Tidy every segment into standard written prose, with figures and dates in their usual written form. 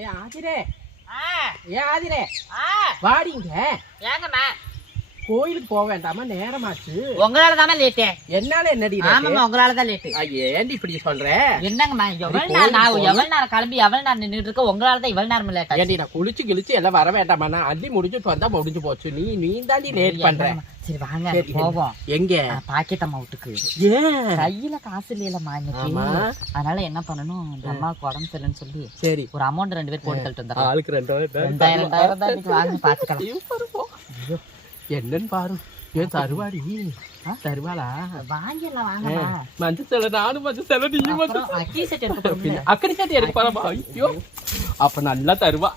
ஏ ஆதிரே ஏ ஆதிரே வாடிங்க. ஏங்கம்மா கோயிலுக்கு போக வேண்டாமா? நேரமாச்சு. உங்களால தானே லேட்டு. என்னால என்னடி? ஆமாம்மா உங்களால தான் லேட்டு. ஏன்டி இப்படி சொல்ற? என்னங்கம்மா எவ்வளவு நேரம் கிளம்பி எவ்வளவு நேரம் நின்றுட்டு இருக்க? உங்களால தான் இவ்வளவு நேரம் லேட். ஏன்டி நான் குளிச்சு கிழிச்சு எல்லாம் வர வேண்டாமா? நான் அள்ளி முடிஞ்சுட்டு வந்தா முடிஞ்சு போச்சு. நீ தாண்டி லேட் பண்ற. சரி வாங்க போவோம். எங்க? பாக்கெட் அம்மா வீட்டுக்கு. ஏன் கையில காசு இல்லையம்மா இன்னைக்கு. அதனால என்ன பண்ணணும், இந்த அம்மாவுக்கு உடம்பு சரியில்லைன்னு சொல்லி சரி ஒரு அமௌண்ட் 2 பேர் போட்டு தள்ளிட்டு வந்துடுறோம். ஆளுக்கு 2000 தான் வாங்க பாத்துக்கலாம். என்னன்னு பாரு. ஏன் தருவாடி? தருவாளா? வாங்கிடலாம் வாங்க. மஞ்சள் சேலை நானும் மஞ்சள் சேலை நீயும் அக்கி செட் எடுக்க அக்கடி சேட்டை எடுக்க போறமா? ஐயோ அப்ப நல்லா தருவா.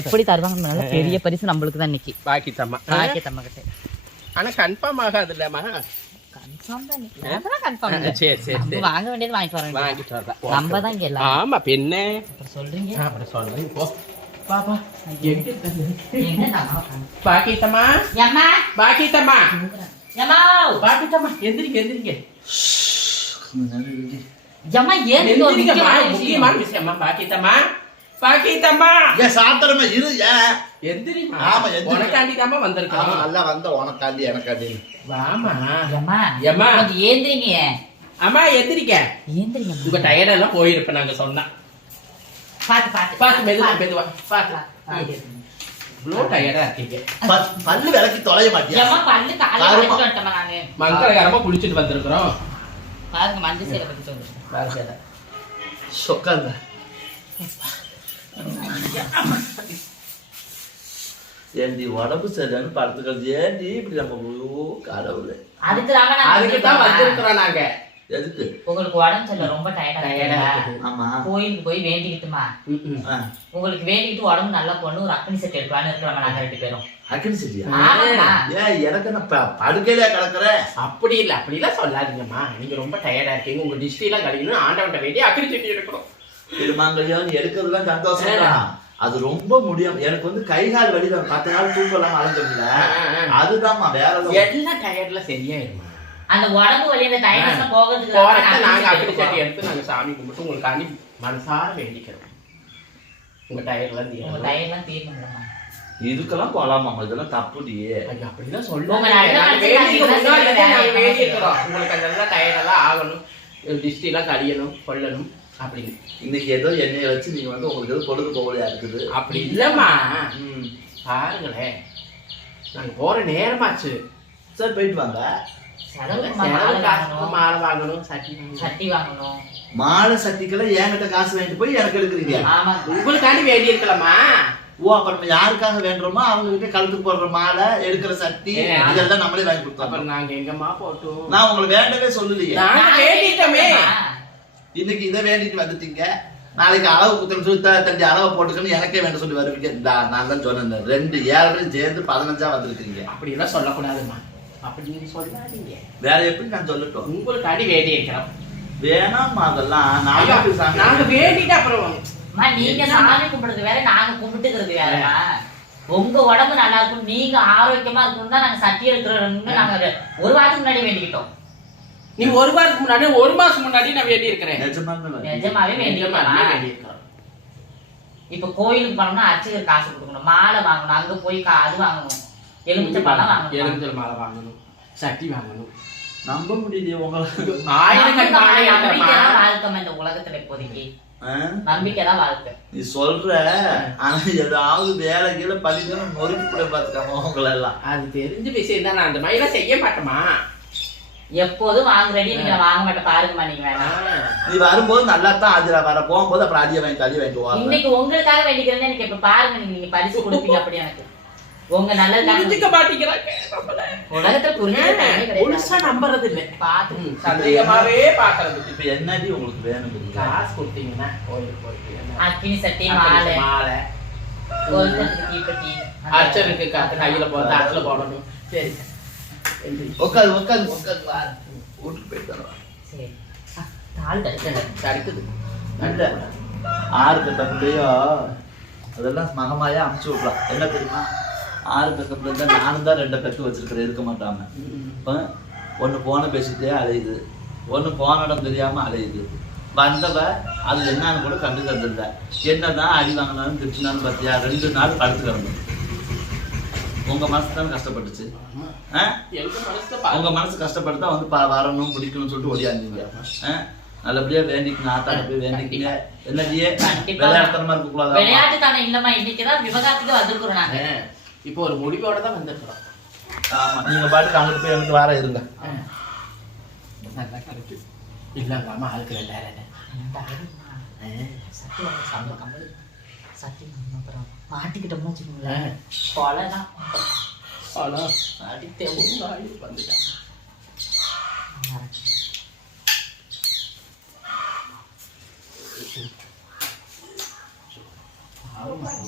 எப்படி தருவாங்க? நல்ல பெரிய பரிசு நம்மளுக்கு தான் இன்னைக்கு. பாக்கித்தம்மா கிட்ட ஆனா கன்ஃபார்ம் ஆகாது இல்லம்மா? கன்ஃபார்ம் தான் கன்ஃபார்ம். சரி சரி வாங்க வேண்டியது வாங்கிட்டு வரேன். வாங்கிட்டு வரலாம். நம்ம தான் இங்க எல்லாம். ஆமா பெண்ணே சொல்றீங்க. அப்புறம் சொல்றேன் போ. பாப்பா எங்க பாக்கித்தம்மா யம்மா பாக்கித்தம்மா யம்மா பாக்கித்தம்மா எந்திரிங்க எந்திரிங்க. யம்மா ஏன் முக்கியமான விஷயமா? பாக்கித்தம்மா பாக்கித்தம்மா ஏன் சாத்திரமா இரு. எந்திரிமா. ஆமா உனக்காண்டி தாமா வந்திருக்கோம். நல்லா வந்த உனக்காண்டி எனக்காண்டி. வாமா யம்மா யம்மா கொஞ்சம் ஏந்திரிங்க. அம்மா எந்திரிங்க. ஏந்திரிங்க. உங்க டயர்ட் எல்லாம் போயிருப்ப நாங்க சொன்னா. பாத்து மெதுவா பாக்கலாம். இவ்வளோ டயர்டா இருக்கீங்க. பல்லு விளக்கி தொலைய மாட்டியா? மங்களகரமா குளிச்சுட்டு வந்திருக்கிறோம். பாருங்க மஞ்சள் சேலை பத்தி சொல்லுங்க. சொக்காங்க ஏண்டி உடம்பு சரியானு படுத்துக்கிறது? ஏண்டி இப்படி நம்ம கடவுளே? அதுக்கு தான் வந்திருக்கிறோம் நாங்க. எதுக்கு? உங்களுக்கு உடம்பு சரியில்லை, ரொம்ப டயர்டா. ஆமா கோயிலுக்கு போய் வேண்டிக்கிட்டுமா, உங்களுக்கு வேண்டிக்கிட்டு உடம்பு நல்லா பொண்ணு ஒரு அக்னி செட் எடுக்கலான்னு இருக்கிறோம் நாங்க 2 பேரும். அக்னி செட்டியா? ஏன் எனக்கு என்ன படுக்கையில கிடக்குறேன்? அப்படி இல்ல, அப்படி எல்லாம் சொல்லாதீங்கம்மா. நீங்க ரொம்ப டயர்டா இருக்கீங்க. உங்க டிஸ்ட்ரி எல்லாம் கழிக்கணும். ஆண்டவன்ட்ட வேண்டி அக்னி செட்டி எடுக்கணும். திருமாங்கல்யம் எடுக்கிறதுலாம் சந்தோஷம் தான். அது ரொம்ப முடியும். எனக்கு வந்து கை கால் வலி தான். 10 நாள் தூக்கலாம் அலைஞ்சோம்ல, அதுதான்மா. வேற எல்லாம் டயர்ட்ல சரியாயிருமா? அந்த உடம்பு வலி அந்த டயர்ட்னஸ் போகிறதுக்கு நாங்க அக்னி செட்டி எடுத்து நாங்க சாமி கும்பிட்டு உங்களுக்கு அனி மனசார வேண்டிக்கிறோம். உங்க டயர்ட்லாம் தீரணும். இதுக்கெல்லாம் போலாமா? இதெல்லாம் தப்புடியே. அப்படிதான் சொல்லுவாங்க. உங்களுக்கு அதெல்லாம் டயர்டெல்லாம் ஆகணும், டிஸ்ட்ரி எல்லாம் கழியணும் கொள்ளணும் அப்படின்னு. இன்னைக்கு ஏதோ எண்ணெயை வச்சு நீங்க வந்து உங்களுக்கு எதுவும் பொழுது போகலையா இருக்குது? அப்படி இல்லம்மா. பாருங்களேன், நாங்க போற நேரமாச்சு. சார் போயிட்டு வாங்க. மாலை வாங்கணும், சட்டி வாங்கணும். மாலை சட்டிக்கெல்லாம் என்கிட்ட காசு வாங்கிட்டு போய் எனக்கு எடுக்கிறீங்க. உங்களுக்காண்டி வேண்டி இருக்கலாமா? ஓ, அப்புறம் யாருக்காக வேண்டுறோமோ அவங்க கிட்ட கழுத்து போடுற மாலை, எடுக்கிற சட்டி இதெல்லாம் நம்மளே வாங்கி கொடுத்தோம். அப்புறம் நாங்க எங்கம்மா போட்டோம்? நான் உங்களுக்கு வேண்டவே சொல்லலையே. வேண்டிட்டோமே. இன்னைக்கு இதை வேண்டிட்டு வந்துட்டீங்க. நாளைக்கு அளவு குத்தல் சொல்லி தண்டி அளவை போட்டுக்கன்னு எனக்கே வேண்ட சொல்லி வருவீங்க. நான் தான் சொன்னேன், 2 7 சேர்ந்து 15 வந்துருக்கீங்க. அப்படி எல்லாம் சொல்லக்கூடாதுமா. அப்படி நீங்க சொல்லாதீங்க. வேற எப்படி நான் சொல்லட்டும்? உங்களுக்காண்டி வேண்டி இருக்கிறோம். வேணாமா அதெல்லாம். நாங்க வேண்டிட்டு அப்புறம் நீங்க சாமி கும்பிடுறது வேற, நாங்க கும்பிட்டுக்கிறது வேறமா. உங்க உடம்பு நல்லா இருக்கும், நீங்க ஆரோக்கியமா இருக்கணும் தான் நாங்க சட்டி எடுக்கிறோம்னு நாங்க 1 வாரத்துக்கு முன்னாடி வேண்டிக்கிட்டோம். நீ 1 வாரத்துக்கு முன்னாடி 1 மாசம் முன்னாடி நான் வேண்டி இருக்கிறேன். நிஜமாவே வேண்டிக்கிறோம். இப்ப கோயிலுக்கு போனோம்னா அர்ச்சகர் காசு கொடுக்கணும், மாலை வாங்கணும், அங்க போய் அது வாங்கணும், எலுமிச்சை பழம் வாங்கணும், எலுமிச்சை மாலை வாங்கணும், சட்டி வாங்கணும். நம்ப முடியலையே உங்களுக்கு. வாழ்க்கை இந்த உலகத்துல இப்போதைக்கு நம்பிக்கைதான் வாழ்க்கை. நீ சொல்ற, ஆனா ஏதாவது வேலை கீழே பதிக்கணும் நொறுக்கி கூட பாத்துக்காம உங்களை எல்லாம். அது தெரிஞ்ச விஷயம் தான். நான் அந்த மாதிரி எல்லாம் செய்ய மாட்டேமா. எப்போதும் வாங்குறடி, நீங்க வாங்க மாட்டேன் பாருங்கம்மா. நீங்க வேணாம், நீ வரும்போது நல்லா தான் அது வர போகும்போது அப்புறம் அதிக வாங்கிட்டு வா. இன்னைக்கு உங்களுக்காக வேண்டிக்கிறேன்னு எனக்கு இப்ப பாருங்க, நீங்க பரிசு கொடுப்பீங்க. அப்படி எனக்கு உங்க நல்ல புரிஞ்சுக்க மாட்டேங்கிறாங்க. உலகத்துல புரிஞ்சா நம்புறது இல்லை, பாத்து சந்தேகமாவே பாக்குறது. இப்ப என்னடி உங்களுக்கு வேணும்? காசு கொடுத்தீங்கன்னா கோயிலுக்கு போயிட்டு அக்னி சட்டி, மாலை, அர்ச்சனுக்கு கையில போறது, அட்ல போடணும். சரி உட்காந்து வீட்டுக்கு போயிட்டு சரி. தாள் தடுக்குது. 6 கட்ட பிள்ளையோ அதெல்லாம் மகமாயா அமுச்சு விடலாம். என்ன தெரியுமா? 6 கட்ட பிள்ளை தான். நானும் தான் 2 பெற்று வச்சிருக்கிறேன், இருக்க மாட்டாம. இப்போ 1 போன பேசிட்டே அலையுது, 1 போன இடம் தெரியாம அலையுது. வந்தவ அது என்னன்னு கூட கண்டுக்கிறது இல்லை. என்னதான் அடி வாங்கினாலும் திட்டினாலும் பார்த்தியா 2 நாள் படுத்து கிடந்தோம். உங்க மனசு தானே கஷ்டப்பட்டுச்சு. உங்க மனசு கஷ்டப்பட்டு தான் வந்து வரணும் பிடிக்கணும்னு சொல்லிட்டு ஓடியாந்தீங்க. நல்லபடியா வேண்டிக்கணும், ஆத்தாட போய் வேண்டிக்கீங்க. என்னடியே விளையாட்டுத்தனமா இருக்க கூடாது. விளையாட்டுத்தானே இல்லம்மா, இன்னைக்குதான் விவகாரத்துக்கு வந்திருக்கிறோம் நாங்க. இப்போ ஒரு முடிவோட தான் வந்திருக்கிறோம். ஆமா, நீங்க பாட்டுக்கு அங்கிட்டு போய் எனக்கு வார இருங்க. இல்லம்மா அதுக்கு 2000 மாட்டிக்கிட்டோம்னு வச்சுக்கோங்களேன், கொலைதான். அடித்தே வந்துட்டான்.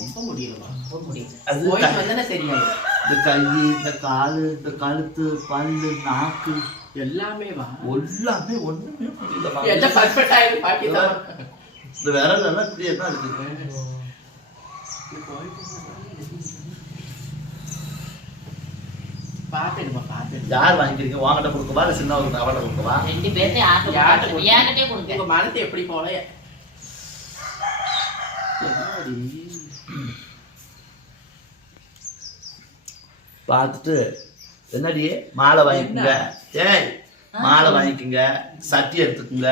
ரொம்ப முடியல. அது தெரியாது. இந்த கை, இந்த காலு, இந்த கழுத்து, பல்லு, நாக்கு எல்லாமே எல்லாமே ஒண்ணுமே புரியல. இந்த விரல் எல்லாம் இப்படியே தான் இருக்கு. யார் வாங்கிக்கிறீங்க? வாங்கிட்ட கொடுக்கவா இல்ல சின்னவருக்கு அவட்ட கொடுக்கவா? 2 பேர்த்தையும் யார்கிட்டயே கொடுங்க. உங்க மனத்தை எப்படி போல பார்த்துட்டு என்னடி மாலை வாங்கிக்கோங்க. ஏய் மாலை வாங்கிக்கோங்க, சட்டி எடுத்துக்கோங்க,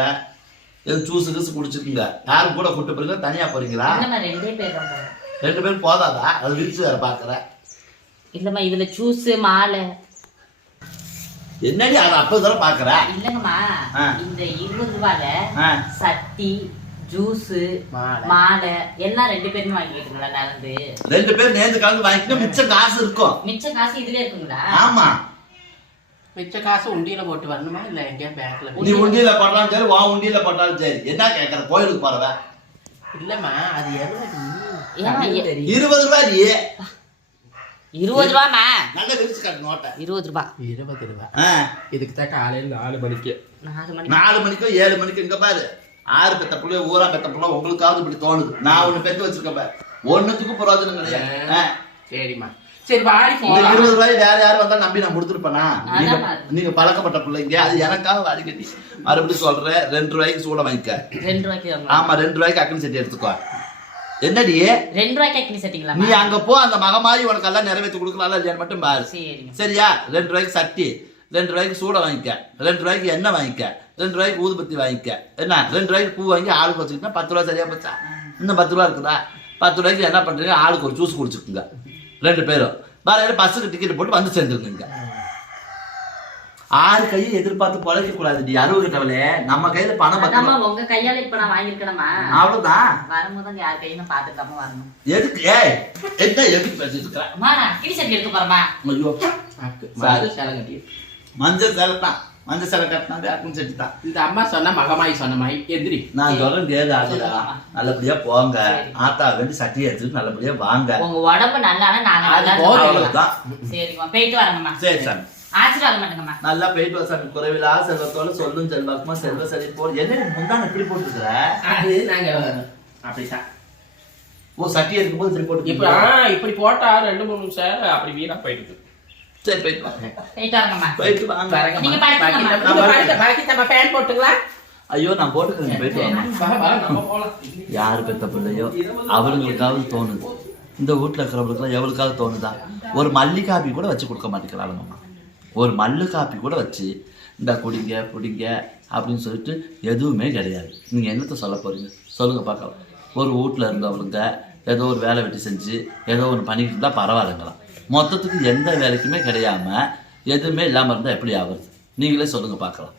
எதுவும் ஜூஸ் கீஸ் குடிச்சுக்குங்க. யாரும் கூட கூட்டு போறீங்க, தனியா போறீங்களா? 2 பேரும் போதாதா? அது விரிச்சு வேற பாக்குற. இல்லம்மா இதுல ஜூஸ் மாலை என்னடி அதை அப்பதான பாக்குற? இல்லங்கம்மா, இந்த 20 ரூபால சட்டி ஜூஸ் மாலை எல்லாம் 2 பேரும் வாங்கிட்டுங்களா? நடந்து 2 பேர் நேர்ந்து கலந்து வாங்கிட்டு மிச்ச காசு இருக்கும். மிச்ச காசு இதுல இருக்குங்களா? ஆமா, மிச்ச காசு உண்டியில போட்டு வரணுமா இல்ல எங்க பேங்க்ல? நீ உண்டியில போட்டாலும் சரி, வா உண்டியில போட்டாலும் சரி. என்ன கேக்குற? கோயிலுக்கு போறவ இல்லம்மா, அது 20 ரூபாய். 20 ரூபாமா? நல்ல விரிச்சு காட்டு நோட்டை. 20 ரூபாய். 20 ரூபாய். இதுக்கு தான் காலையில 4 மணிக்கு 4 மணிக்கோ 7 மணிக்கு இங்க பாரு. 6 பெத்த பிள்ளை ஊரா பெத்த பிள்ளை உங்களுக்காவது இப்படி தோணுது. நான் ஒண்ணு பெத்து வச்சிருக்கேன் பாரு, ஒண்ணுத்துக்கும் பிரயோஜனம் கிடையாது. சரிம்மா, சரி வாடி. 20 ரூபாய் வேற யாரும் வந்தா நம்பி நான் கொடுத்துருப்பேனா? நீங்க பழக்கப்பட்ட பிள்ளைங்க. அது எனக்காக வாடி கட்டி மறுபடியும் சொல்றேன். 2 ரூபாய்க்கு சூட வாங்கிக்க. 2 ரூபாய்க்கு? ஆமா, 2 ரூபாய்க்கு அக்கன் செட்டி எடுத்துக்கோ. என்னடி 2 ரூபாய்க்கு அக்கன் செட்டிங்களா? நீ அங்க போ, அந்த மக மாதிரி உனக்கு எல்லாம் நிறைவேற்றி கொடுக்கலாம் இல்லையா மட்டும் பாரு. சரியா? 2 ரூபாய்க்கு சட்டி, 2 ரூபாய்க்கு சூட வாங்கிக்க, 2 ரூபாய்க்கு எண்ணெய் வாங்கிக்க, 2 ரூபாய்க்கு ஊதுபத்தி வாங்கிக்க. என்ன 2 ரூபாய்க்கு பூ வாங்கி ஆளுக்கு வச்சுக்கிட்டா 10 ரூபா சரியா போச்சா? இன்னும் 10 ரூபா இருக்குதா? 10 ரூபாய்க்கு என்ன பண்றீங்க? ஆளுக்கு ஒரு ஜூஸ் குடிச்சுக்குங்க 2 பேரும். வேற பஸ்ஸுக்கு டிக்கெட் போட்டு வந்து சேர்ந்துருங்க. 6 கையை எதிர்பார்த்து பொழைக்க கூடாது. அறுபதுகிட்டவளே, நம்ம கையில பணம் பத்தமா. உங்க கையால இப்ப நான் வாங்கிருக்கணுமா? அவ்வளவுதான். வரும்போது யார் கையும் பாத்துக்காம வரணும். எதுக்கு? என்ன எதுக்கு பேசிட்டு இருக்கா? கிளி சட்டி எடுக்க போறமா? ஐயோ, சேலை கட்டி மஞ்சள் சேலை தான். மஞ்சள் சேலை கட்டினாவே அக்கன் செட்டி தான். இந்த அம்மா சொன்ன மகமாய் சொன்ன மாதிரி எந்திரி. நான் சொல்றேன் கேது ஆகுதா? நல்லபடியா போங்க. ஆத்தா வேண்டி சட்டியை எடுத்துட்டு நல்லபடியா வாங்க. உங்க உடம்பு நல்லானா நாங்க அவ்வளவுதான். சரிம்மா, போயிட்டு வரேங்கம்மா. சரி சாமி, ஆசீர்வாதம் பண்ணுங்கம்மா. நல்லா போயிட்டு வா சாமி. குறைவிலா செல்வத்தோட சொல்லும் செல்வாக்குமா செல்வ சரி போ. என்ன முந்தான இப்படி போட்டுருக்குற? அது நாங்க அப்படித்தான். ஓ, சட்டி எடுக்கும்போது இப்படி போட்டு இப்படி போட்டா 2-3 நிமிஷம் அப்படி வீணா போயிடுது. சரி, போயிட்டு வாங்க. போயிட்டு வரேங்கம்மா. போயிட்டு வாங்க. நீங்க படுத்துங்கம்மா. ஃபேன் போட்டுங்களா? ஐயோ, நான் போட்டுக்கிறேன். போயிட்டு வாங்க. யாரு பெத்த பிள்ளையோ அவளுங்களுக்காவது தோணுது. இந்த வீட்டுல இருக்கிறவங்களுக்குலாம் எவளுக்காவது தோணுதா? ஒரு மல்லி காப்பி கூட வச்சு கொடுக்க மாட்டேங்கிறாளுங்கம்மா. ஒரு மல்லு காப்பி கூட வச்சு இந்த குடிங்க குடிங்க அப்படின்னு சொல்லிட்டு எதுவுமே கிடையாது. நீங்கள் என்னத்தை சொல்ல போகிறீங்க சொல்லுங்க பார்க்கலாம். ஒரு வீட்டில் இருந்தவளுங்க ஏதோ ஒரு வேலை வெட்டி செஞ்சு ஏதோ ஒன்று பண்ணிக்கிட்டு இருந்தால் பரவாயில்லைங்களாம். மொத்தத்துக்கு எந்த வேலைக்குமே கிடையாமல் எதுவுமே இல்லாமல் இருந்தால் எப்படி ஆகுறது? நீங்களே சொல்லுங்கள் பார்க்கலாம்.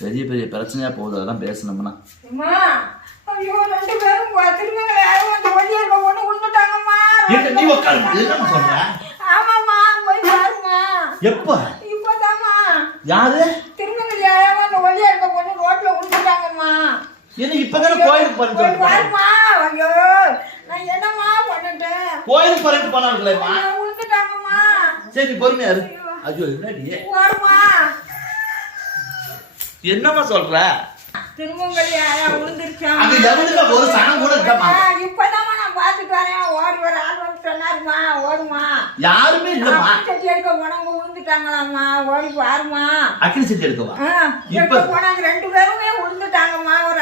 பெரிய பெரிய பிரச்சனையாக போகுது. அதெல்லாம் பேசணும்னா நீ உட்காரு. என்ன சொல்ற? எப்ப? யாரு? என்ன இப்பதானே கோயிலுக்கு போறேன்னு கோயிலுக்கு போறேன்னு போனாங்களேம்மா. சரி பொறுமையா இரு. ஐயோ, என்னடி என்னம்மா சொல்ற? அங்க எவனுக்கு ஒரு சனம் கூட இருக்கமா? யாருமே இல்லம்மா. விழுந்துட்டாங்களாம்மா, ஓடி பாருமா. அக்கினி செட்டி எடுக்கவா? இப்ப போனாங்க 2 பேருமே விழுந்துட்டாங்கம்மா. ஒரு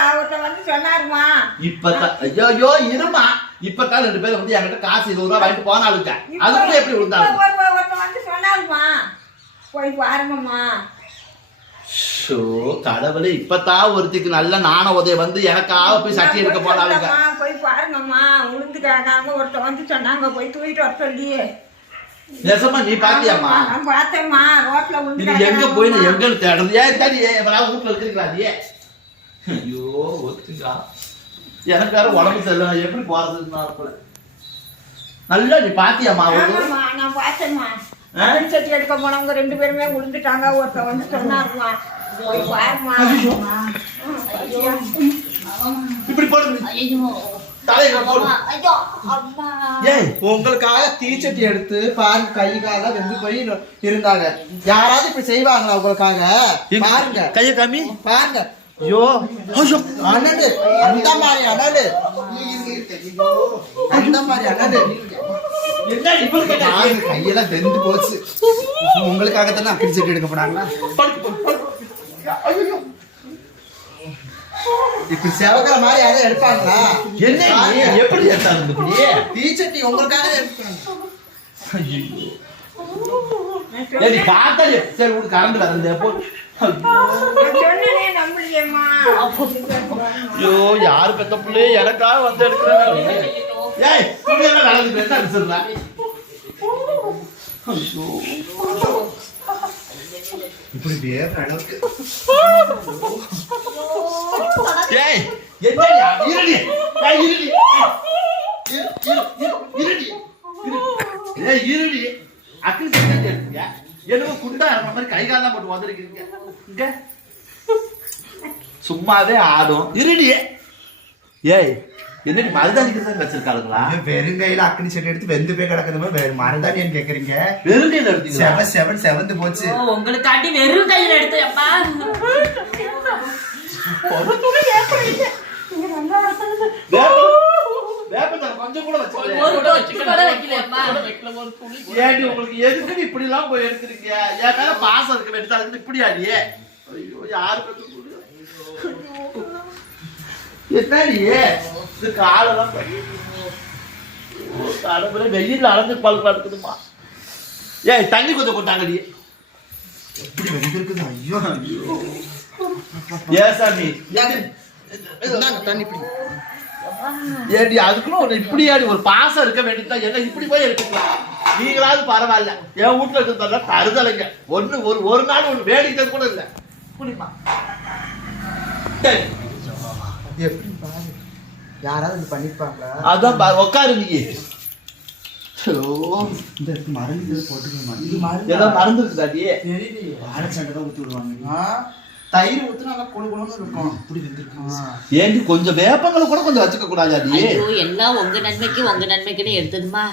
சொன்னாருமா. இப்பதான் ஐயோ இருமா, இப்பதான் 2 பேரும் வந்து என்கிட்ட காசு 20 ரூபா வாங்கிட்டு போனாலுங்க. அதுக்குள்ள எப்படி விழுந்தாங்க? ஒருத்தன் வந்து சொன்னாருமா, போய் பாருங்கம்மா. ஷோ கடவுளே, இப்பதான் ஒருத்திக்கு நல்ல நாண உதவி வந்து எனக்காக போய் சட்டி எடுக்க போனாலுங்க. போய் பாருங்கம்மா, உளுந்துக்காக ஒருத்தன் வந்து சொன்னாங்க, போய் தூக்கிட்டு வர சொல்லி. நெசமா நீ பாத்தியாம்மா? நான் பார்த்தேம்மா, ரோட்ல இது எங்க போய் நான் எங்கன்னு தேடுறது? ஏன் தாடி எவனாவது வீட்டுல இருக்கிறீங்களா நீ? ஐயோ ஒத்துக்கா, எனக்கு வேற உடம்பு சரியில்லை, நான் எப்படி போறதுன்னு நல்லா நீ பாத்தியாம்மா? நான் பார்த்தேம்மா. சட்டி எடுக்க போனவங்க 2 பேருமே விழுந்துட்டாங்க. ஒருத்தன் வந்து சொன்னாருமா, போய் பாருமா. இப்படி போடுது ஐயோ தலையில போடு. ஐயோ அம்மா. ஏய், உங்களுக்காக தீச்சட்டி எடுத்து பாருங்க, கை கால வெந்து போய் இருந்தாங்க. யாராவது இப்படி செய்வாங்களா உங்களுக்காக? பாருங்க, கைய காமி பாருங்க. ஐயோ ஐயோ அண்ணனு அந்த மாதிரி அண்ணனு, அந்த மாதிரி அண்ணனு என்ன இப்படி பாருங்க, கையெல்லாம் வெந்து போச்சு. உங்களுக்காக தானே அக்கடி சட்டி எடுக்க போனாங்களா? இப்படி சேவக்கிற மாதிரி யாரும் எடுப்பாங்களா? என்ன எப்படி எடுத்தாங்க இப்படி? தீச்சட்டி உங்களுக்காக எடுப்பாங்க. ஐயோ ஏய், நீ பார்த்தாலே சரி உனக்கு கரண்ட் வரல போ. சொன்னனே நம்பலையேம்மா. ஐயோ யாரு பெத்த புள்ளே எனக்காக வந்து எடுக்கிறாங்க. ஏய் துணியெல்லாம் கலந்து பேச அடிச்சிடல. ஐயோ இப்படி வேற அளவுக்கு ஏய் என்னடா இருடி, ஏய் இருடி, இருடி, ஏய் இருடி, அக்கில் செஞ்சு எடுங்க. என்னமோ குண்டா இருக்க மாதிரி கை காலெல்லாம் போட்டு வந்திருக்கீங்க. இங்க சும்மாவே ஆடும். இருடி. ஏய் என்னடி மருதாணிக்கு வச்சிருக்காளுங்களா? வெறுங்கையில அக்கனி செடி எடுத்து வெந்து போய் கிடக்குது. வேற மருதாணின்னு கேக்குறீங்க? வெறுங்கையில எடுத்தீங்களா? செவந்து போச்சு. உங்களுக்கு அடி வெறும் கையில எடுத்து அப்பா. கொஞ்சம் கூட ஏடி உங்களுக்கு எதுக்கு இப்படி எல்லாம் போய் எடுக்கிறீங்க? என் மேல பாசம் இருக்கு, எடுத்து அதுக்கு இப்படி ஆடியே. ஐயோ யாரு என்னடி இது காலெல்லாம் கடவுளே வெயில் அளந்து பல் படுக்குதுமா. ஏய் தண்ணி கொஞ்சம் கொண்டாங்கடி. எப்படி வெந்திருக்குது? ஐயோ ஏன் சாமி தண்ணி இப்படி ஏடி அதுக்குள்ள ஒரு இப்படி ஆடி ஒரு பாசம் இருக்க வேண்டியதான். என்ன இப்படி போய் எடுத்துக்கலாம்? நீங்களாவது பரவாயில்ல, என் வீட்டுல இருக்கிறதா தருதலைங்க. ஒரு நாள் ஒண்ணு வேடிக்கிறது கூட இல்லை. புரியுமா? எப்படி பாரு, யாராவது இது பண்ணிருப்பாங்களா? அதான் உட்காரு நீ. இந்த மருந்து போட்டுக்கணுமா? இது ஏதோ மருந்து இருக்குதாடி? தெரியலையே. வாழைச்சண்டை தான் ஊத்தி விடுவாங்க. தயிர் ஊத்து நல்லா கொழு கொழுன்னு இருக்கும். இப்படி வெந்திருக்கு. ஏண்டி கொஞ்சம் வேப்பங்களை கூட கொஞ்சம் வச்சுக்க கூடாதாடி? ஐயோ எல்லாம் உங்க நன்மைக்குன்னு எடுத்ததுமா.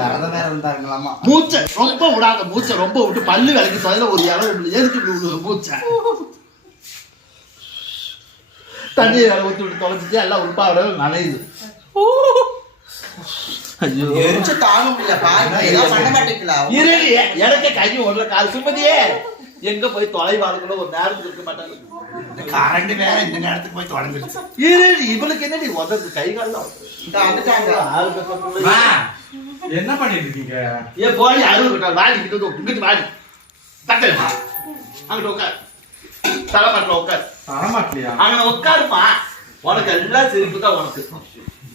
வேற இருந்தாங்களாமா. மூச்சை ரொம்ப விடாத, மூச்சை ரொம்ப விட்டு பல்லு விலைக்கு தொலைல ஒரு இடம் எதுக்கு மூச்சை தண்ணி ஊற்றி விட்டு தொலைச்சிட்டு எல்லாம் உள்பாவோட நனையுது. ஐயோ எரிச்சு தாங்க முடியல. பாருங்க, ஏதாவது பண்ண மாட்டீங்களா? இருடி, எனக்கே கை ஓடல கால் சுமதியே. எங்க போய் தொலைவாளுங்களோ ஒரு நேரத்துக்கு இருக்க மாட்டாங்க. கரண்ட் வேற இந்த நேரத்துக்கு போய் தொடங்கிருச்சு. இருடி, இவளுக்கு என்னடி உதறது கை கால்லாம் வந்துட்டாங்க. என்ன பண்ணிட்டு இருக்கீங்க? ஏன் போய் அறுபது வாடி இங்கிட்டு வாடி தக்கல் அங்கிட்ட உட்கார், தலைமாட்டில் உட்கார். தரமாட்டலையா? அங்க உட்காருமா. உனக்கு எல்லாம் சிரிப்பு தான். உனக்கு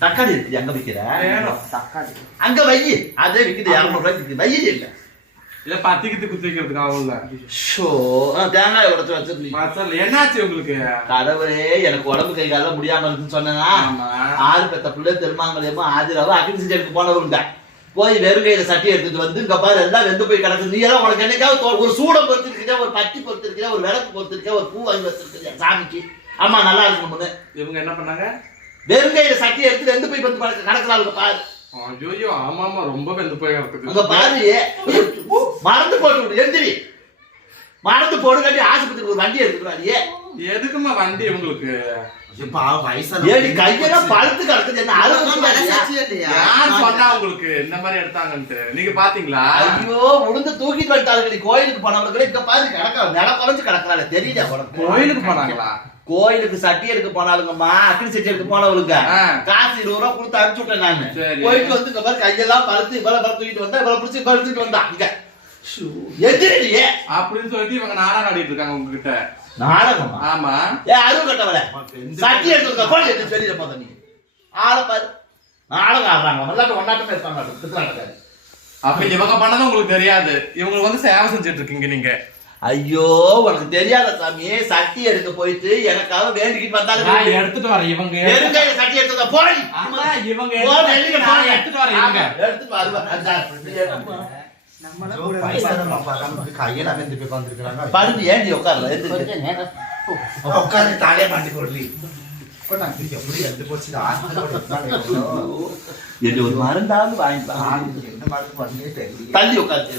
தக்காளி இருக்கு, அங்க விற்கிற தக்காளி அங்க வை. அதே விற்கிது 200 ரூபாய்க்கு. வை இல்லை இதை பத்திக்கிட்டு குத்திக்கிறதுக்கு ஆகும்ல. ஷோ தேங்காய் உடச்சு வச்சிருந்தீங்க. என்னாச்சு உங்களுக்கு? கடவுளே எனக்கு உடம்பு கை கால முடியாம இருக்குன்னு சொன்னா ஆறு பெத்த பிள்ளை திருமாங்கலியமா ஆதிராவோ அக்னி செஞ்சு போனவருங்க. போய் வெறுங்கையில சட்டி எடுத்துட்டு வந்து இங்க பாரு எல்லாம் வெந்து போய் கிடக்கு. நீ எல்லாம் உனக்கு என்னைக்காவது ஒரு சூடம் பொறுத்திருக்கியா, ஒரு பட்டி பொறுத்திருக்கியா, ஒரு விளக்கு பொறுத்திருக்கியா, ஒரு பூ வாங்கி வச்சிருக்கியா சாமிக்கு? அம்மா நல்லா இருக்கணும்னு இவங்க என்ன பண்ணாங்க? வெறுங்கையில சட்டி எடுத்து வெந்து போய் வந்து கிடக்குறாங்க பாரு. ஐயோ ஆமா ஆமா, ரொம்ப வெந்து போய் கிடக்குது. அங்க பாரு மறந்து போட்டு எந்திரி மறந்து போடு கட்டி ஆஸ்பத்திரிக்கு ஒரு வண்டி எடுத்துக்கிறாரு. எதுக்குமா வண்டி உங்களுக்கு? ஏடி கையெல்லாம் பழுத்து கிடக்குது, என்ன அறுபது மனசாட்சியே இல்லையா? யார் சொன்னா உங்களுக்கு இந்த மாதிரி எடுத்தாங்கன்ட்டு? நீங்க பாத்தீங்களா? ஐயோ உளுந்து தூக்கிட்டு வந்துட்டாங்க. கோயிலுக்கு போனவங்களுக்கு இங்க பாரு கிடக்க நில குறைஞ்சு கிடக்குறாங்க, தெரியல உனக்கு? கோயிலுக்கு போனாங்களா? கோயிலுக்கு சட்டி எடுக்க போனாலுங்கம்மா, அக்கினி சட்டி எடுக்க போனவளுங்க ஆ. காசு 20 ரூபா கொடுத்து அனுப்பிச்சு விட்டேன் நானு. சரி. போயிட்டு வந்து இங்க பாரு கையெல்லாம் பழுத்து இவ்வளவு பழுத்து தூக்கிட்டு வந்தா இவ்வளவு பிடிச்சி பழுத்துட்டு வந்தா இங்க எதிரியே அப்படின்னு சொல்லிட்டு இவங்க நாடகம் ஆடிட்டு இருக்காங்க உங்ககிட்ட. நாடகமா? ஆமா. அறிவு கட்டவல சட்டி எடுத்துக்க போய் எடுத்து வெளியில போத நீ ஆளை பாரு நாடகம் ஆடுறாங்க. மல்லாட்ட ஒன்னாட்டமே இருப்பாங்க பித்தலாட்டக்காரு. அப்ப இவங்க பண்ணது உங்களுக்கு தெரியாது, இவங்களுக்கு வந்து சேவை செஞ்சுட்டு இருக்கீங்க நீங்க. ஐயோ உனக்கு தெரியாத சாமி, சட்டி எடுக்க போயிட்டு எனக்காக வேண்டிக்கிட்டு வந்தாங்க. எடுத்துட்டு வரேன் இவங்க. வெறுங்கையில சட்டி எடுத்துக்க போய் இவங்க எடுத்துட்டு வரேன் இவங்க. எடுத்துட்டு வருவா கையெல்லாம் வெந்து போய் வந்துருக்காங்க. படுத்து ஏண்டி உட்கார்ல கொஞ்சம் நேரம் உட்காந்து தாலே மாட்டி போடலி எப்படி எடுத்து போச்சு எது ஒரு மருந்தாவது வாங்கிக்கலாம். என்ன மாதிரி பண்ணே தெரியல. தள்ளி உட்காந்து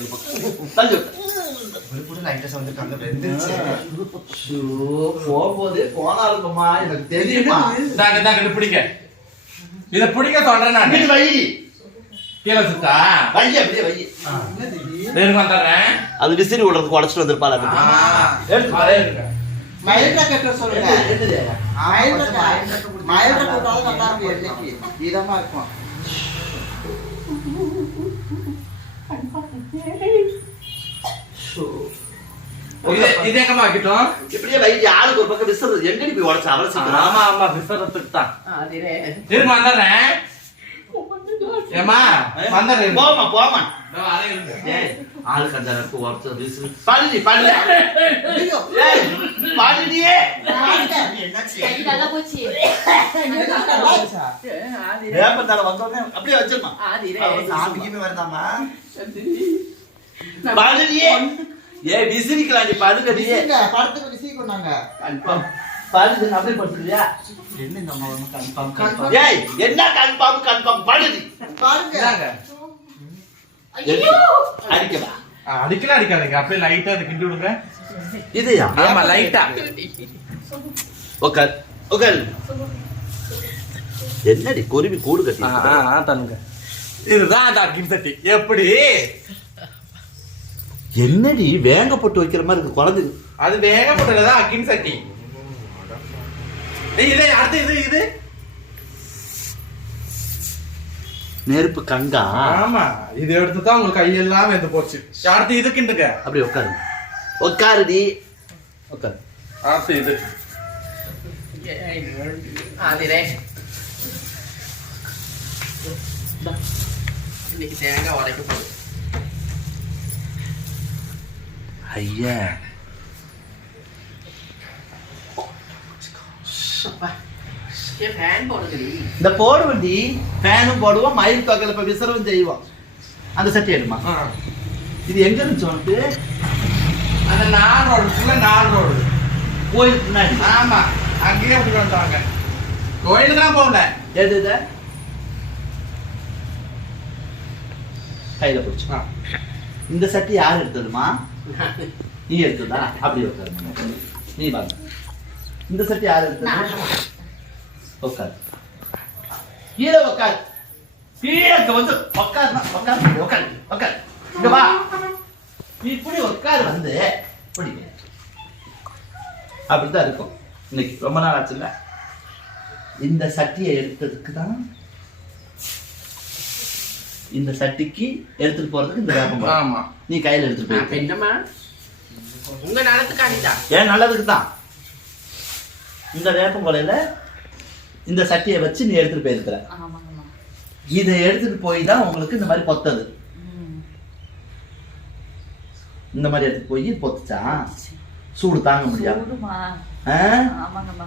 தள்ளி ஒரு லைட்டஸ் வந்துருக்காங்க வெந்துருச்சு. போகும்போதே போனாலுங்கம்மா எனக்கு தெரியுமா. இதை பிடிங்க, இதை பிடிக்க சொல்றேன் நான். இது வை கீழே சுத்தா வை அப்படியே வை. வந்துடுறேன். அது விசிறி விடுறதுக்கு உடச்சிட்டு வந்திருப்பாள். அது எடுத்து பாரு. மயில்ரா கட்ட சொல்லுங்க. எடுத்து மயில்ரா போட்டாலும் நல்லா இருக்கும். எண்ணெய்க்கு இதமா இருக்கும். இது எங்கம்மா வைக்கட்டும்? இப்படியே வை. ஆளுக்கு ஒரு பக்கம் விசிறது எங்கடி போய் உடச்சா அவளை சீக்கிரம். ஆமா ஆமா விசரத்துக்கு தான். இருங்க வந்துடுறேன். ஏமா வந்துடுறேன். போமா போமா. வரேன் இருங்க. ஆளுக்கு அந்த நேரத்துக்கு உடச்ச விசிறு பழுதி பழுதி. ஏய் பழுதியே கை நல்லா போச்சு. வேப்பந்தால வந்தோடனே அப்படியே வச்சிருமா. சாமிக்குமே வருதாமா? பழுதியே ஏ விசிறிக்கலாம். நீ பழுகடியே படத்துக்கு விசி கொண்டாங்க. பழுது அப்படியே படுத்துறியா? என்ன இந்த அம்மா கன்ஃபார்ம் ஏய் என்ன கன்ஃபார்ம் பழுதி பாருங்க. இந்தாங்க. ஐயோ அடிக்கவா? அடிக்கலாம் அடிக்காதீங்க, அப்படியே லைட்டா அதை கிண்டி விடுங்க. இதையா? ஆமா லைட்டா. உட்கார் உட்கார். என்னடி குருவி கூடு கட்டி தனுங்க. இதுதான் அந்த அக்கின் சட்டி. எப்படி? என்னடி வேங்க போட்டு வைக்கிற மாதிரி இருக்கு குழந்தை. அது வேக போட்டதுதான் அக்கின் சட்டி. இது அடுத்து இது இது நெருப்பு கங்கா. ஆமா இது எடுத்துதான் உங்களுக்கு கையெல்லாம் வெந்து போச்சு. அடுத்து இது கிண்டுங்க. அப்படி உட்காரு உட்காருடி உட்காரு. அடுத்து இது இன்னைக்கு தேங்காய் உடைக்க போகுது. ஐயா ஃபேன் போடுது. இந்த போடுவண்டி ஃபேனும் போடுவோம், மயில் தொகையில இப்ப விசரவும் செய்வோம். அந்த சட்டி எடுமா. இது எங்க இருந்துச்சு உனக்கு? அந்த 4 ரோடு ஃபுல்லா 4 ரோடு கோயிலுக்கு முன்னாடி. ஆமா அங்கேயே விட்டு வந்தாங்க. கோயிலுக்கு தான் போகல. எது இத கையில பிடிச்சு. இந்த சட்டி யார் எடுத்ததுமா? நீ எடுத்ததா? அப்படி உட்காரு. நீ வாங்க. இந்த சட்டி யார் எடுத்தது? உட்காரு. கீழே உட்காரு. கீழே வந்து உட்காரு உட்காரு உட்காரு உட்காரு. இங்க வா. நீ இப்படி உட்காரு வந்து பிடிக்க. அப்படித்தான் இருக்கும். இன்னைக்கு ரொம்ப நாள் ஆச்சுல்ல. இந்த சட்டியை எடுத்ததுக்கு தான், இந்த சட்டிக்கு எடுத்துட்டு போறதுக்கு இந்த வேப்பம். ஆமா நீ கையில எடுத்துட்டு போய் என்னம்மா உங்க நலத்துக்காண்டிதா? ஏன் நல்லதுக்கு தான். இந்த வேப்பம் கொலையில இந்த சட்டியை வச்சு நீ எடுத்துட்டு போயிருக்கிற. ஆமாங்கம்மா. இதை எடுத்துட்டு போய் தான் உங்களுக்கு இந்த மாதிரி பொத்தது. இந்த மாதிரி எடுத்துட்டு போய் பொத்துச்சா சூடு தாங்க முடியாது. சூடுமா? ஆமாங்கம்மா.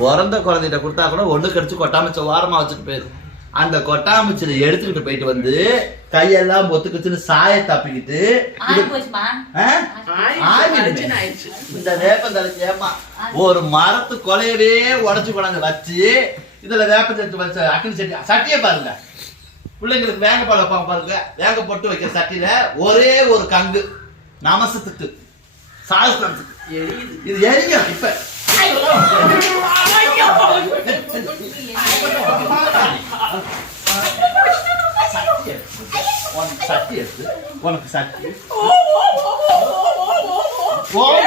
பிறந்த குழந்தைகிட்ட கொடுத்தா கூட ஒண்ணு கடிச்சு கொட்டாமச்ச ஓரமா வச்சுட்டு போயிடும். அந்த கொட்டாமச்சில எடுத்துக்கிட்டு போயிட்டு வந்து கையெல்லாம் பொத்துக்குச்சுன்னு சாய தப்பிக்கிட்டு இந்த வேப்பந்தலைக்கு ஏமா ஒரு மரத்து கொலையவே உடச்சு கொண்டாந்து வச்சு இதுல வேப்பந்தலை வச்ச அக்கினி சட்டி சட்டியை பாருங்க. பிள்ளைங்களுக்கு வேங்க பால் வைப்பாங்க பாருங்க. வேங்க போட்டு வைக்கிற சட்டியில ஒரே ஒரு கங்கு நமசத்துக்கு சாஸ்திரத்துக்கு இது எரிங்க இப்ப சக்தி எடுத்து உனக்கு சக்தி ஓடி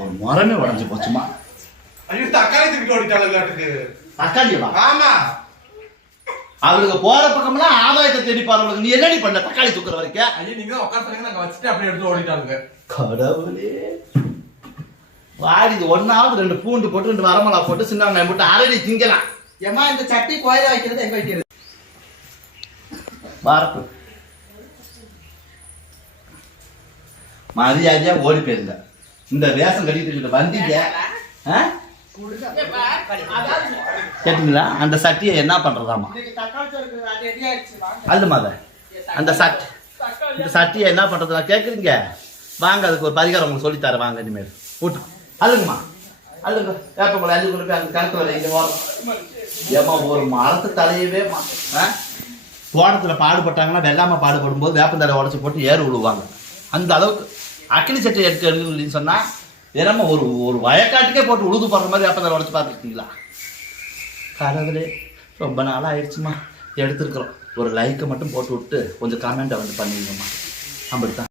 ஒரு மரமே உடஞ்சு போச்சுமா. ஐயோ தக்காளி தூக்கிட்டு ஓடிட்டாளுக்கு. தக்காளியவா? ஆமா. அவளுக்கு போற பக்கம்லாம் ஆதாயத்தை தேடி பாருங்க. நீ என்னடி பண்ண தக்காளி தூக்குற வரைக்கும்? ஐயோ நீங்க உட்காந்து நாங்க வச்சுட்டு அப்படியே எடுத்து ஓடிட்டாளுங்க. கடவுளே வாடி ஒன்னாவது 2 பூண்டு போட்டு 2 வரமலா போட்டு சின்ன வெங்காயம் போட்டு அரடி திங்கலாம். ஏமா இந்த சட்டி கோயில வைக்கிறது எங்க வைக்கிறது? வரப்பு மரியாதையா ஓடி போயிருங்க. இந்த வேஷம் கட்டிட்டு வந்தீங்க கேட்டீங்களா? அந்த சட்டியை என்ன பண்றதாமா? அல்ல மாத அந்த சட்டி இந்த சட்டியை என்ன பண்றதா கேக்குறீங்க? வாங்க அதுக்கு ஒரு பரிகாரம் உங்களுக்கு சொல்லித்தரேன். வாங்க இனிமேல் போட்டு அல்லுங்கம்மா அல்லுங்க வேப்பங்களை அள்ளி கொண்டு போய் அந்த கருத்து வர இங்க ஏமா ஒரு மரத்து தலையவே தோட்டத்தில் பாடுபட்டாங்கன்னா வெள்ளாம பாடுபடும் போது வேப்பந்தலை உடச்சி போட்டு ஏறு விழுவாங்க. அந்த அளவுக்கு அக்கினி சட்டை எடுக்கணும்னு சொன்னா ஏன்னா ஒரு வயக்காட்டுக்கே போட்டு உழுது போடுற மாதிரி வேப்பந்தலை உடச்சி பார்த்துருக்கீங்களா? கடவுளே ரொம்ப நாளாக ஆயிடுச்சுமா எடுத்துருக்குறோம். ஒரு லைக்கை மட்டும் போட்டு விட்டு கொஞ்சம் கமெண்ட்டை வந்து பண்ணிங்கம்மா. அப்படித்தான்.